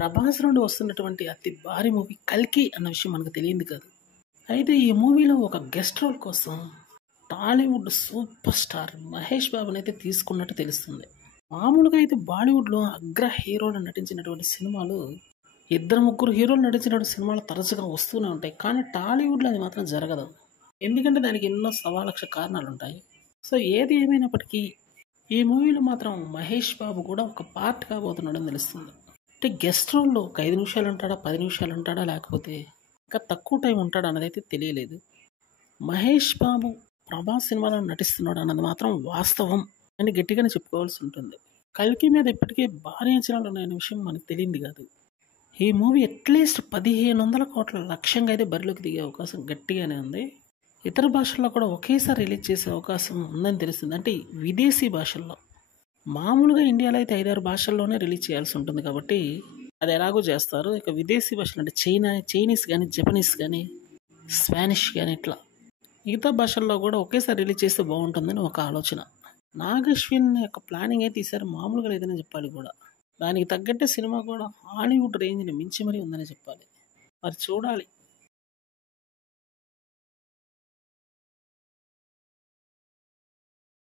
ప్రభాస్ నుండి వస్తున్నటువంటి అతి భారీ మూవీ 'కల్కి' అన్న విషయం మనకు తెలియంది కాదు. అయితే ఈ మూవీలో ఒక గెస్ట్ రోల్ కోసం టాలీవుడ్ సూపర్ స్టార్ మహేష్ బాబునైతే తీసుకున్నట్టు తెలుస్తుంది. మామూలుగా అయితే బాలీవుడ్‌లో అగ్ర హీరోలు నటించినటువంటి సినిమాలు ఇద్దరు, ముగ్గురు హీరోలు నటించినటువంటి సినిమాలు తరచుగా వస్తూనే ఉంటాయి. కానీ టాలీవుడ్‌లో అది మాత్రం జరగదు. ఎందుకంటే దానికి ఎన్నో సవాలక్ష కారణాలుంటాయి. సో ఏది ఏమైనప్పటికీ ఈ మూవీలో మాత్రం మహేష్ బాబు కూడా ఒక పార్ట్ కాబోతున్నాడని తెలుస్తుంది. అంటే గెస్ట్ రోల్‌లో ఒక 5 నిమిషాలు ఉంటాడా, 10 నిమిషాలు ఉంటాడా, లేకపోతే ఇంకా తక్కువ టైం ఉంటాడా అన్నదైతే తెలియలేదు. మహేష్ బాబు ప్రభాస్ సినిమాలో నటిస్తున్నాడు అన్నది మాత్రం వాస్తవం అని గట్టిగానే చెప్పుకోవాల్సి ఉంటుంది. 'కల్కి' మీద ఇప్పటికే భారీ అంచనాలు ఉన్నాయన్న విషయం మనకు తెలియంది కాదు. ఈ మూవీ అట్లీస్ట్ 1500 కోట్ల లక్ష్యంగా అయితే బరిలోకి దిగే అవకాశం గట్టిగానే ఉంది. ఇతర భాషల్లో కూడా ఒకేసారి రిలీజ్ చేసే అవకాశం ఉందని తెలుస్తుంది. అంటే విదేశీ భాషల్లో. మామూలుగా ఇండియాలో అయితే 5, 6 భాషల్లోనే రిలీజ్ చేయాల్సి ఉంటుంది కాబట్టి అది ఎలాగో చేస్తారు. ఇక విదేశీ భాషలు అంటే చైనీస్ కానీ, జపనీస్ కానీ, స్పానిష్ కానీ ఇట్లా మిగతా భాషల్లో కూడా ఒకేసారి రిలీజ్ చేస్తే బాగుంటుందని ఒక ఆలోచన. నాగశ్విన్ యొక్క ప్లానింగ్ అయితే ఈసారి మామూలుగా లేదని చెప్పాలి కూడా. దానికి తగ్గట్టే సినిమా కూడా హాలీవుడ్ రేంజ్‌ని మించి మరీ ఉందని చెప్పాలి. మరి చూడాలి.